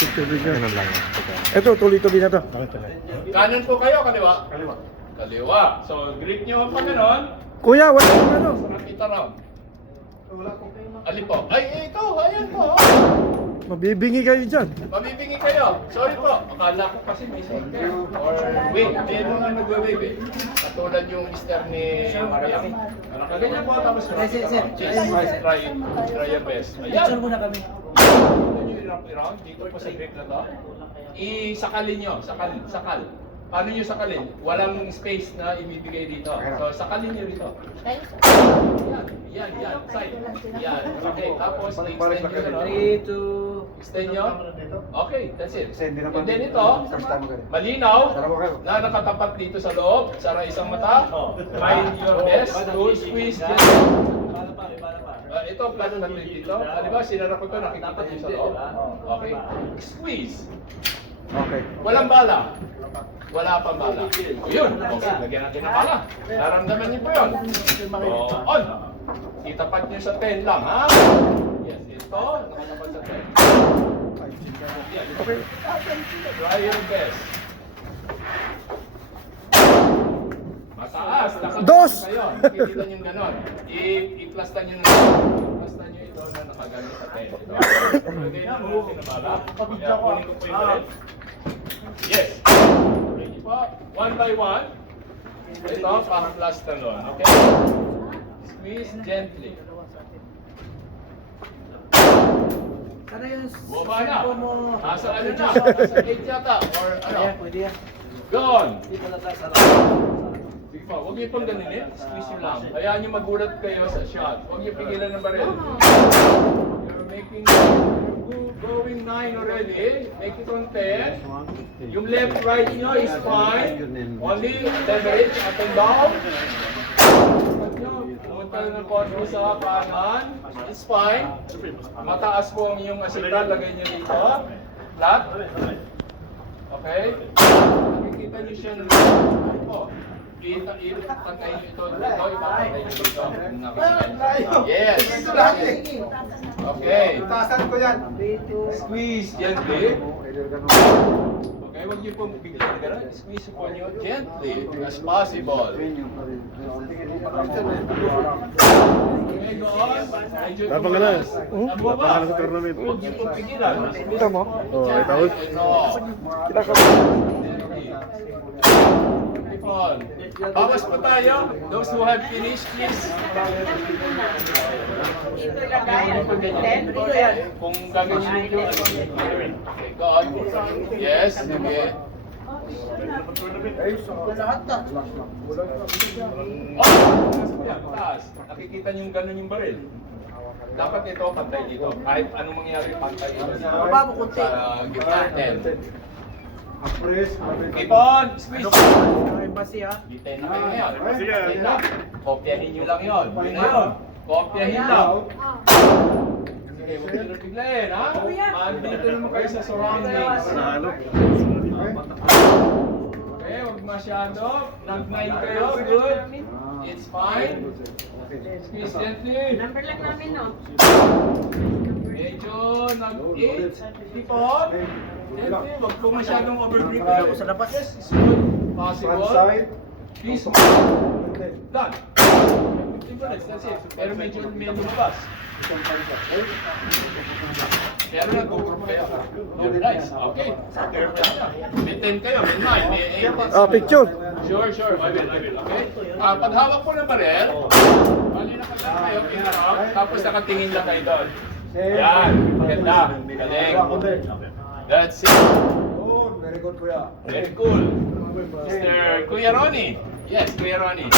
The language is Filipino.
picture video. Ganun lang yan. Ito, tuloy-tuloy na to. Kanan po kayo, kaliwa? Kaliwa. Kaliwa. So, grip nyo pa ganon. Kuya, wala yung ano. Sarap itarap. Alin po? Ay, ikaw, ayan po. Mabibingi kayo dyan. Mabibingi kayo. Sorry po. Akala ko kasi may safety. Or wait, meron nga nagwe-wave eh. Katulad yung mister ni Mariam. Nakaganyan po tapos try your best. Ayan. muna kami. Ito nyo i-round dito po sa grip na to. Isakalin nyo. Sakal. Paano nyo sakalin? Walang space na ibibigay dito. So sakalin nyo dito. Yan. Side. Yan. Okay. Tapos extend nyo. 3, 2... Extend nyo. Okay, that's it. And then ito, malinaw na nakatapat dito sa loob. Sara isang mata. Try your best to squeeze dyan. Ito, plano natin dito. Di ba, sinara ko ito, nakikita nyo sa loob. Okay. Squeeze. Okay. Walang bala. Wala pang bala. O yun. Okay, lagyan natin ng bala. Naramdaman niyo po yun. O, on. Itapat niyo sa 10 lang, ha? Yes, ito. Nakatapat sa 10. Yan. Okay. Try your best. Mataas. Dos! Kayo. Nakikita niyo ganon. I-plastan niyo ito na nakagamit sa 10. Ito. Lagay na natin na bala. Kaya kunin ko po yung baril. Yes. Ready po. One by one. Ito, pa-plus talon. Okay? Squeeze gently. Sana yung Bumaba na. cellphone mo. Nasa ano na? Nasa 8 yata. Or ano? Ayan, pwede yan. Gone. Dito na tayo sa Sige pa, huwag niyo pong ganinin. Squeeze niyo lang. Hayaan niyo magulat kayo sa shot. Huwag niyo pigilan ng baril. You're making... Going 9 already. Make it on 10. Yung left right nyo is fine. Only leverage up and down. Pumunta ng konti sa kanan. It's fine. Mataas po ang inyong asital. Lagay nyo dito. Flat. Okay. Nakikita nyo siya ng po. Ipatay nyo ito dito. Ipapatay nyo dito. Yes. Okay. Taasan ko yan. Squeeze gently. Okay, huwag niyo pong bigyan gano'n. Squeeze po niyo gently as possible. Okay, go on. Medyo Tapang ka na. Tapang Tapang ka na sa tournament. Huwag niyo pong pigilan. Kita mo? Oh, ay tawag. Kita ka. Bawas po tayo. Those who have finished, please. Kung gaganyan nyo, okay, go on. Yes, okay. Taas. Nakikita nyo yung gano'n yung baril. Dapat ito pantay dito. Kahit anong mangyari, pantay ito sa gitna 10. Keep on! Squeeze! Embassy ha. Detail na kayo ngayon. Detail na. Kopyahin nyo lang yun. Yun na yun. Kopyahin lang. Sige, huwag nyo nabiglayin, ha? Dito naman kayo sa surroundings. Okay, huwag masyado. Nag-9 kayo. Good. It's fine. Squeeze gently. Number lang namin, no? Medyo nag-8. Keep on. Gently. Huwag po masyadong overgrip. Ako sa labas. Yes, it's good. Possible. Please. Done. 15 bullets, that's it. Pero medyo may lumabas. Pero nag-group kayo. No dice. Okay. Perfect na. May 10 kayo, may 9, may 8. Ah, picture. Sure. I will. Okay? Pag hawak po ng barel, bali na kayo, tapos nakatingin lang kayo doon. Yan. Maganda. Galing. That's it. Very good, kuya. Very cool. Mr. Kuya Ronnie. Yes, Kuya Ronnie.